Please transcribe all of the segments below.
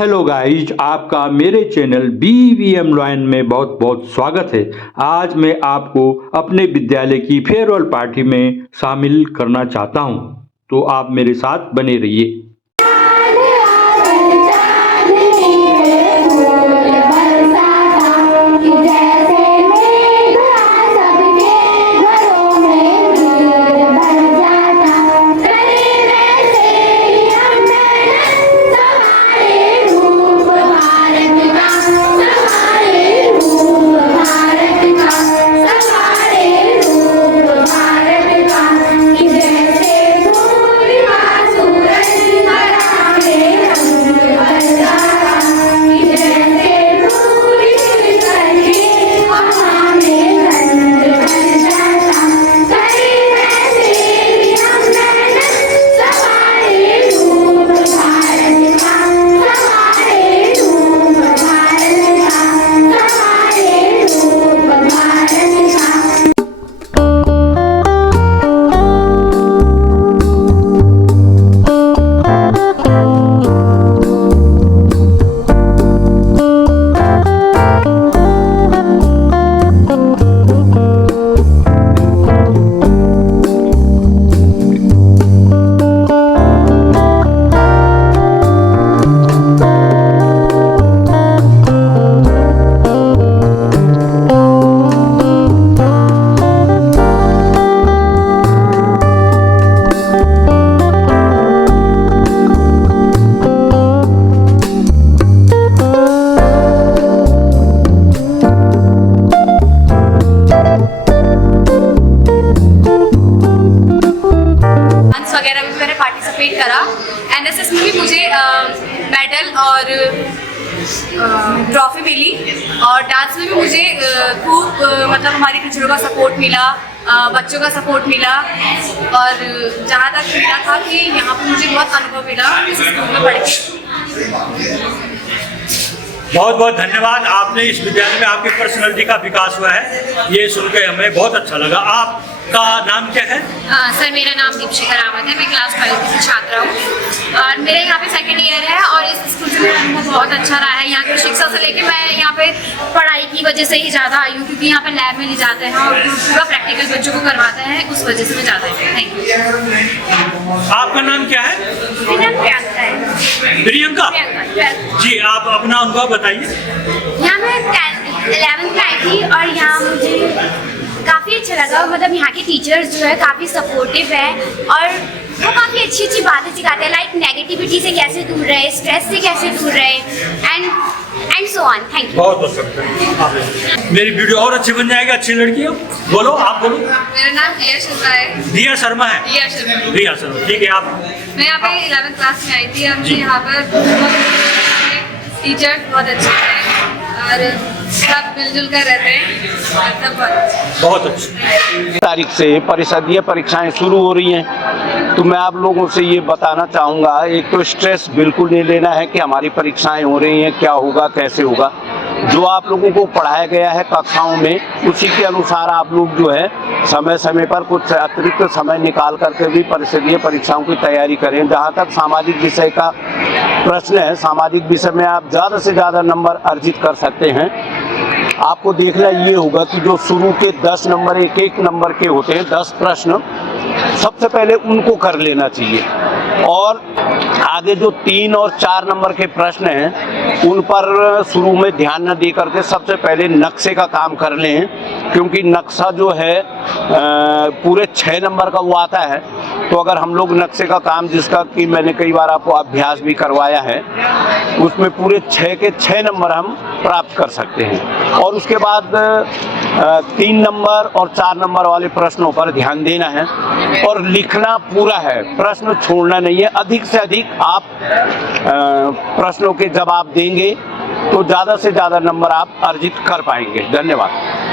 Hello guys, आपका मेरे channel BVM lion में बहुत बहुत स्वागत है। आज मैं आपको अपने विद्यालय की फेयरवेल पार्टी में शामिल करना चाहता हूं, तो आप मेरे साथ बने रहिए। करा। एनएसएस में भी मुझे मेडल और ट्रॉफी मिली और डांस में भी मुझे खूब मतलब हमारी टीचरों का सपोर्ट मिला, बच्चों का सपोर्ट मिला और जहाँ तक मिला था कि यहाँ पे मुझे बहुत अनुभव मिला इस स्कूल में पढ़ के। बहुत बहुत धन्यवाद। आपने इस विद्यालय में आपकी पर्सनालिटी का विकास हुआ है, ये सुनकर हमें बहुत अच्छा लगा। आपका नाम क्या है? सर मेरा नाम दीपशिखा रावत है, मैं क्लास 12 की छात्रा हूँ और मेरे यहाँ पे सेकंड ईयर है और इस स्कूल से मेरा अनुभव बहुत अच्छा रहा है। यहाँ की शिक्षा से लेकर मैं यहाँ पे पढ़ाई की वजह से ही ज़्यादा आई हूँ क्योंकि यहाँ पे लैब में ले जाते हैं और पूरा प्रैक्टिकल बच्चों को करवाते हैं, उस वजह से मैं ज़्यादा आई हूँ। Thank you. आपका नाम क्या है? मेरा नाम प्रियंका है। प्रियंका जी, आप अपना अनुभव बताइए। यहाँ मैं 11th में आई थी और यहाँ मुझे काफ़ी अच्छा लगा। मतलब यहाँ के टीचर्स जो है काफ़ी सपोर्टिव है और वो काफ़ी अच्छी अच्छी बातें सिखाते हैं, लाइक नेगेटिविटी से कैसे दूर रहे, स्ट्रेस से कैसे दूर रहे and so on. Thank you. बहुत बहुत शुक्रिया। मेरी वीडियो और अच्छी बन जाएगी। अच्छी लड़की हो, बोलो, आप बोलो। मेरा नाम दिया शर्मा है। दिया शर्मा है? दिया शर्मा, ठीक है। आप? मैं यहाँ पे 11th क्लास में आई थी। हमने यहाँ पर टीचर बहुत अच्छे हैं और सब मिलजुल कर रहते हैं, बहुत अच्छे। तारीख से परिषदीय परीक्षाएं शुरू हो रही हैं, तो मैं आप लोगों से ये बताना चाहूँगा, एक तो स्ट्रेस बिल्कुल नहीं लेना है कि हमारी परीक्षाएं हो रही हैं, क्या होगा कैसे होगा। जो आप लोगों को पढ़ाया गया है कक्षाओं में, उसी के अनुसार आप लोग जो है समय समय पर कुछ अतिरिक्त समय निकाल करके भी परिषदीय परीक्षाओं की तैयारी करें। जहाँ तक सामाजिक विषय का प्रश्न है, सामाजिक विषय में आप ज़्यादा से ज़्यादा नंबर अर्जित कर सकते हैं। आपको देखना ये होगा कि जो शुरू के 10 नंबर एक नंबर के होते हैं, 10 प्रश्न, सबसे पहले उनको कर लेना चाहिए और आगे जो 3 और 4 नंबर के प्रश्न हैं उन पर शुरू में ध्यान न दे करके सबसे पहले नक्शे का काम कर लें, क्योंकि नक्शा जो है पूरे 6 नंबर का वो आता है। तो अगर हम लोग नक्शे का काम, जिसका कि मैंने कई बार आपको अभ्यास भी करवाया है, उसमें पूरे 6 के 6 नंबर हम प्राप्त कर सकते हैं। और उसके बाद 3 नंबर और 4 नंबर वाले प्रश्नों पर ध्यान देना है और लिखना पूरा है, प्रश्न छोड़ना नहीं है। अधिक से अधिक आप प्रश्नों के जवाब देंगे तो ज़्यादा से ज़्यादा नंबर आप अर्जित कर पाएंगे। धन्यवाद।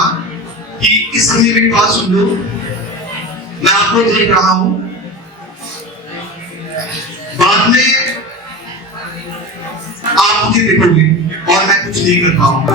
था कि इस समय मेरी बात सुन लो, मैं आपको देख रहा हूं, बाद में आप मुझे देखोगे और मैं कुछ नहीं कर पाऊंगा।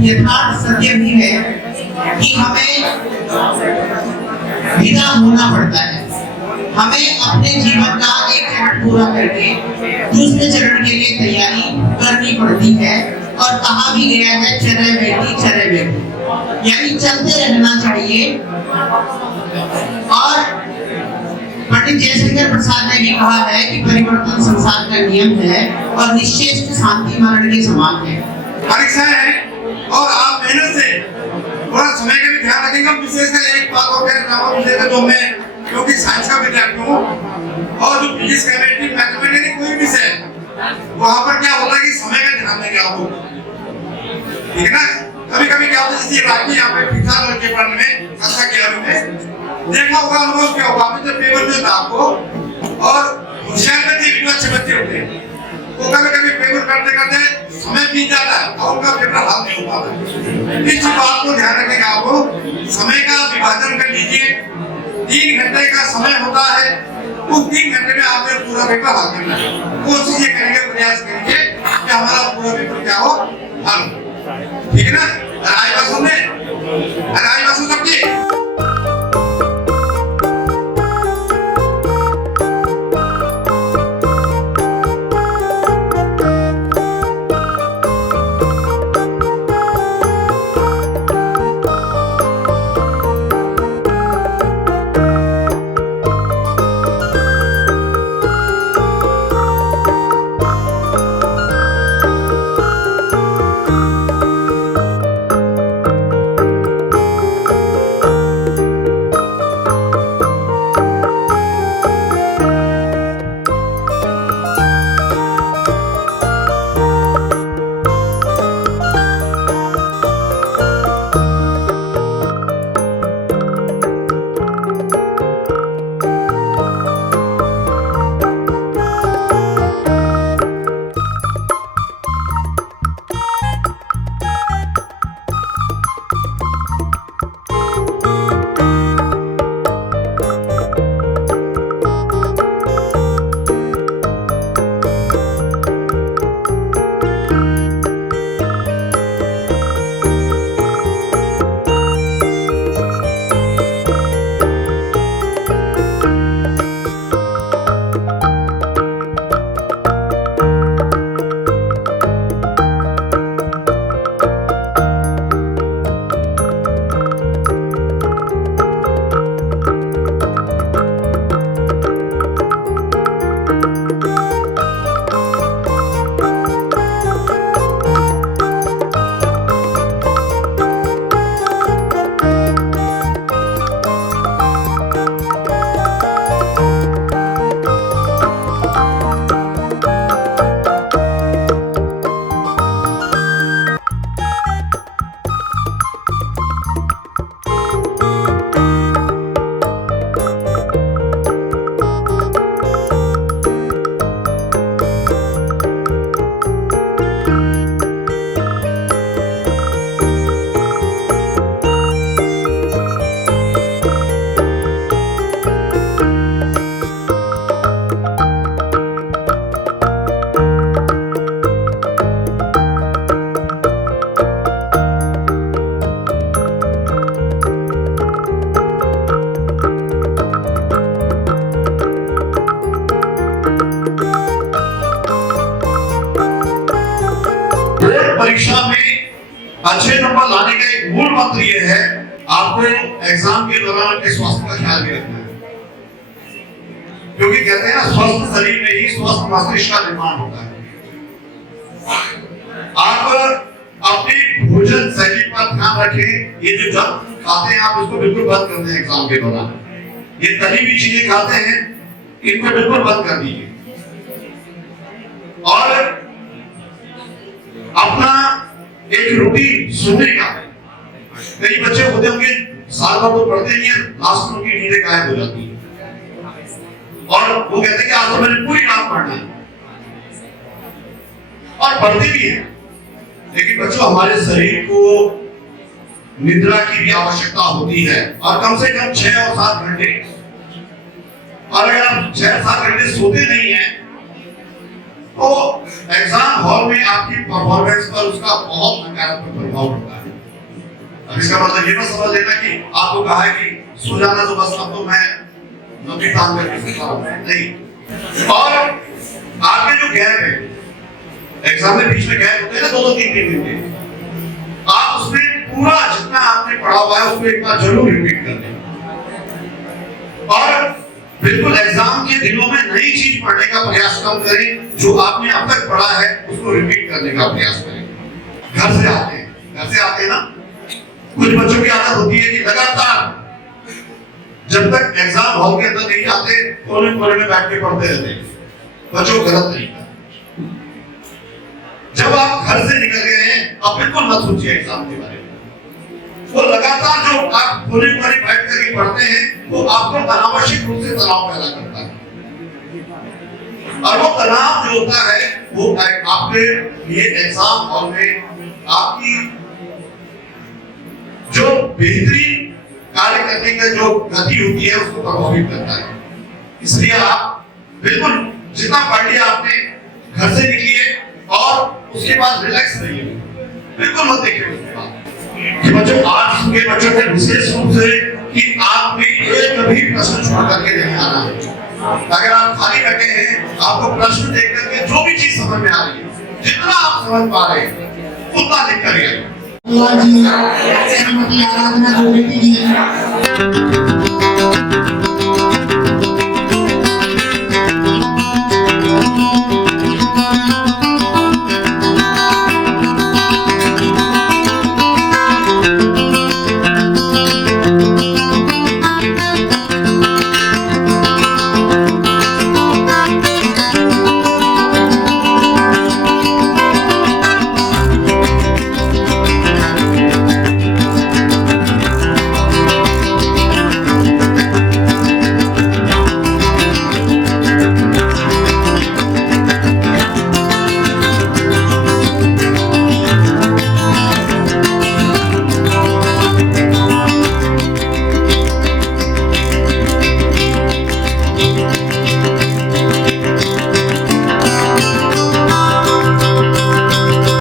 यथार्थ सत्य भी है कि हमें विदा होना पड़ता है। हमें अपने जीवन का एक चरण पूरा करके दूसरे चरण के लिए तैयारी करनी पड़ती है। और कहा भी गया है चरे बेटी, यानी चलते रहना चाहिए। और पंडित जयशंकर प्रसाद ने भी कहा है कि परिवर्तन संसार का नियम है और निश्चेष्ट शांति मरण के समान है। परीक्षा है और आप मेहनत से थोड़ा समय का भी ध्यान रखेंगे। विशेषकर एक बात और कहना चाहूँगा, जो मैं क्योंकि साइंस का विद्यार्थी हूँ और जो फिजिक्स केमिस्ट्री मैथमेटिक्स कोई भी है, वहाँ पर क्या होता है कि समय का ध्यान देंगे आप लोग, ठीक है ना। कभी कभी क्या होता है, जैसे रात में यहाँ पे फिक्सा लड़के पढ़ने में कक्षा 11 में देखा होगा, अनुभव क्या होगा, आपने जब पेपर में था आपको और होशियार बच्चे भी अच्छे बच्चे होते हैं, वो कभी कभी पेपर करते करते समय बीत जाता है और उनका पेपर हल नहीं हो पाता। इस बात को ध्यान रखेंगे, आपको समय का विभाजन कर लीजिए 3 घंटे का समय होता है, उस 3 घंटे में आपने पूरा पेपर हल करना है। कोशिश ये करेंगे, प्रयास करेंगे कि हमारा पूरा पेपर क्या हो, हल। ठीक है ना? राय बात सुनने, राय बात सुन सबकी। परीक्षा में अच्छे नंबर लाने का एक मूल मंत्र ये है, आपको एग्जाम के दौरान अपने स्वास्थ्य का ख्याल भी रखना है, क्योंकि कहते हैं ना स्वस्थ शरीर में ही स्वस्थ मस्तिष्क का निर्माण होता है। आप अपनी भोजन शैली पर ध्यान रखें। ये जो जंक खाते हैं आप उसको बिल्कुल बंद कर दें एग्जाम के दौरान। ये तली हुई चीजें खाते हैं इनको बिल्कुल बंद कर दीजिए। और अपना एक रूटीन सोने का, कई बच्चे होते होंगे साल भर तो पढ़ते नहीं है, लास्ट में उनकी नींदें गायब हो जाती है और वो कहते हैं कि आज तो मैंने पूरी रात पढ़ना है, और पढ़ते भी हैं। लेकिन बच्चों हमारे शरीर को निद्रा की भी आवश्यकता होती है, और कम से कम 6 और 7 घंटे। और अगर आप 6-7 घंटे सोते नहीं हैं तो एग्जाम हॉल में आपकी परफॉर्मेंस पर उसका बहुत नकारात्मक प्रभाव पड़ता है। अब इसका मतलब ये मत समझ लेना कि आपको कहा है कि सो जाना तो बस अब तो मैं नौकरी काम करके सोता हूं, नहीं। और आपके जो गैप है एग्जाम में बीच में गैप होते हैं ना 2-3 दिन के, आप उसमें पूरा जितना आपने पढ़ा हुआ है उसको एक बार जरूर रिपीट कर दें। और बिल्कुल एग्जाम के दिनों में नई चीज पढ़ने का प्रयास कम करें, जो आपने अब तक पढ़ा है उसको रिपीट करने का प्रयास करें। घर से आते हैं ना, कुछ बच्चों की आदत होती है कि लगातार जब तक एग्जाम हॉल के अंदर नहीं जाते कोने कोने में बैठ के पढ़ते रहते हैं। बच्चों गलत नहीं, जब आप घर से निकल गए हैं अब बिल्कुल मत सोचिए एग्जाम के बारे में। वो लगातार जो आप कोने कोने बैठ करके पढ़ते हैं वो आपको अनावश्यक रूप से तनाव पैदा करता है, और वो तनाव जो होता है वो आपके लिए एग्जाम हॉल में आपकी जो बेहतरीन कार्य करने का जो गति होती है उसको प्रभावित करता है। इसलिए आप बिल्कुल जितना पढ़ लिया आपने, घर से निकलिए और उसके बाद रिलैक्स रहिए, बिल्कुल मत देखिए कि बच्चों आज के बच्चों के विशेष रूप से कि आपने एक भी प्रश्न छोड़ करके नहीं आना है। अगर आप खाली बैठे हैं, आपको प्रश्न देख करके जो भी चीज समझ में आ रही है, जितना आप समझ पा रहे हैं उतना लिख करिए। आराधना